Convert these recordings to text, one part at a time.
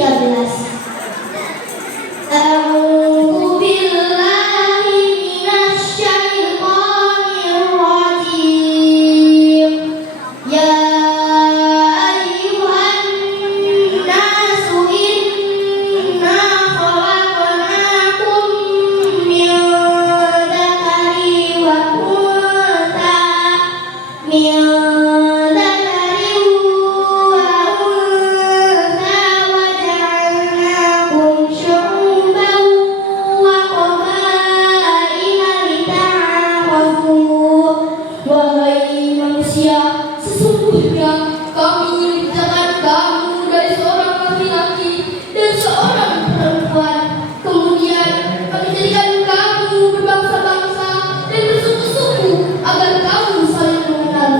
13. Sesungguhnya kami menciptakan kamu dari seorang laki-laki dan seorang perempuan. Kemudian kami jadikan kamu berbangsa-bangsa dan bersuku-suku agar kamu saling mengenal.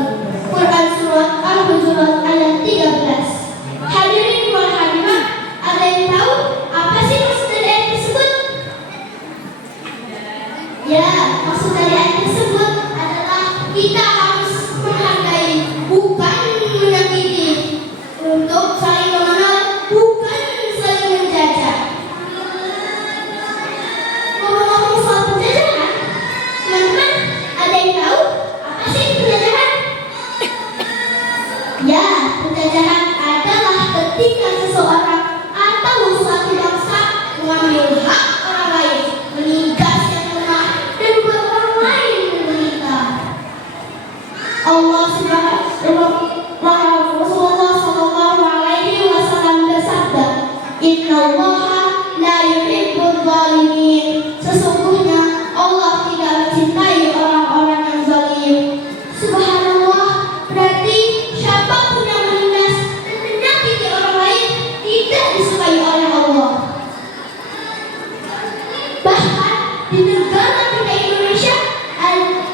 Quran Surat Al-Hujurat ayat 13. Hadirin wal hadirat, ada yang tahu apa sih maksud dari ayat tersebut? Ya, maksud dari ayat tersebut adalah kita harus menghargai, bukan menyakiti, untuk saling mengenal, bukan saling menjajah. Ngomong-ngomong soal penjajahan, teman-teman, ada yang tahu apa sih penjajahan? Ya, penjajahan adalah ketika seseorang atau suatu bangsa mengambil hak orang lain, menindas yang lemah, dan membuat orang lain menderita. Allah Rasulullah Shallallahu Alaihi Wasallam bersabda, Innallaha la yuhibbul zalimin. Sesungguhnya Allah tidak mencintai orang-orang yang zalim. Subhanallah, berarti siapapun yang menindas dan menyakiti orang lain tidak disukai oleh Allah. Bahkan di negara kita Indonesia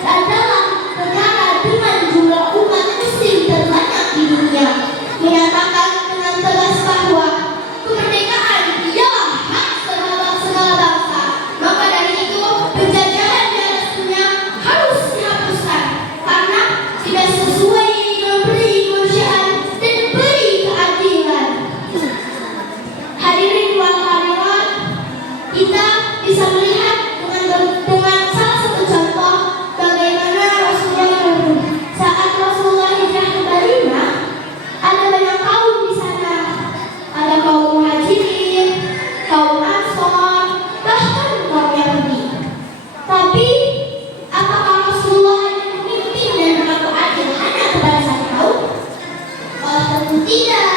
adalah negara dengan jumlah umat muslim terbanyak di dunia, menyatakan dengan tegas bahwa kemerdekaan ialah hak segala bangsa. Maka dari itu penjajahan di atas dunia harus dihapuskan karena tidak sesuai dengan peri kemanusiaan dan peri keadilan. Hadirin wal hadirat, kita bisa melihat dengan salah satu contoh bagaimana Rasulullah saat Rasulullah hijrah ke Madinah, ada banyak kaum di sana, ada kaum Muhajirin, kaum Ansor, bahkan kaum Yahudi. Tapi apakah Rasulullah hanya memimpin dan berlaku adil hanya kepada satu kaum? Oh, tentu tidak.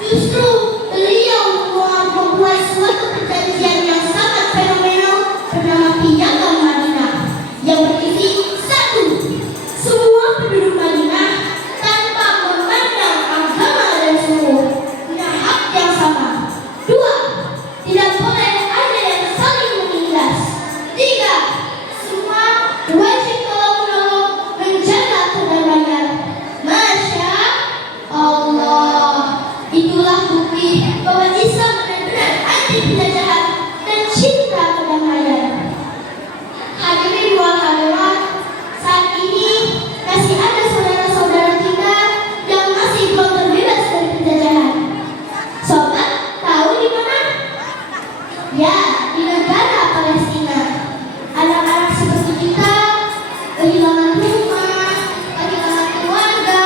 Justru beliau membuat suatu perjanjian yang sangat fenomenal bernama Piagam Madinah yang berisi: 1. Semua penduduk Madinah tanpa memandang agama dan suku punya hak yang sama. 2. Tidak boleh ada yang saling menindas. 3. Semua wajib tolong-menolong menjaga kedamaian. Masya Allah, itulah bukti bahwa Islam benar-benar anti penjajahan dan cinta kedamaian. Hadirin wal hadirat, saat ini masih ada saudara-saudara kita yang masih belum terbebas dari penjajahan. Sobat, tahu di mana? Ya, di negara Palestina. Anak-anak seperti kita kehilangan rumah, kehilangan keluarga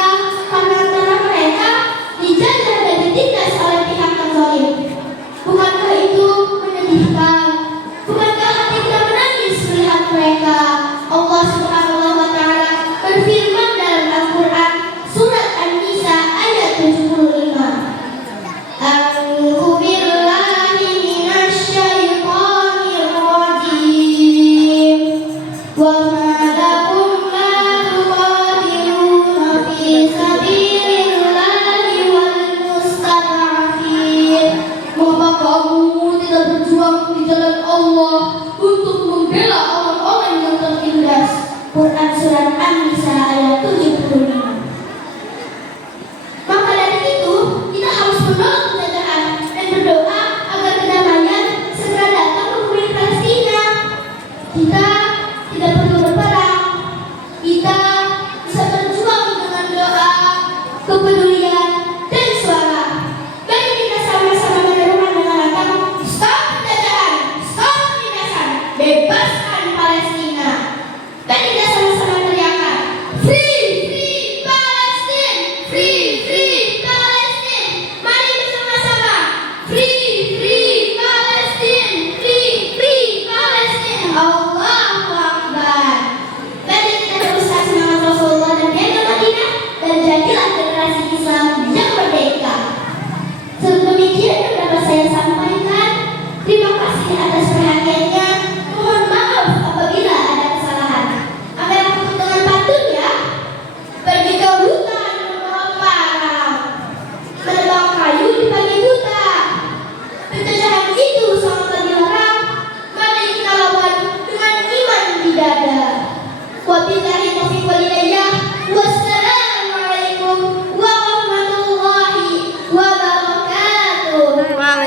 karena antara mereka dijajah dan ditindas oleh pihak yang zalim. Bukankah itu menyedihkan? Bukankah hati kita menangis melihat mereka? Allah Subhanahu wa Ta'ala berfirman dalam Al-Quran Surat An-Nisa ayat 75. A'udzu billahi minasy syaithanir rajim. Wa ma lakum la tuqatiluna fi sabilillahi wal mustad'afin. Mengapa kamu tidak berjuang di jalan Allah untuk membela orang-orang yang tertindas? Quran Surat An-Nisa ayat 75. Maka dari itu kita harus menolak penjajahan dan berdoa agar kedamaian segera datang ke bumi Palestina. Kita tidak perlu berperang. Kita bisa berjuang dengan doa, kepedulian, dan suara. Mari kita sama-sama menerima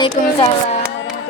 Waalaikumsalam.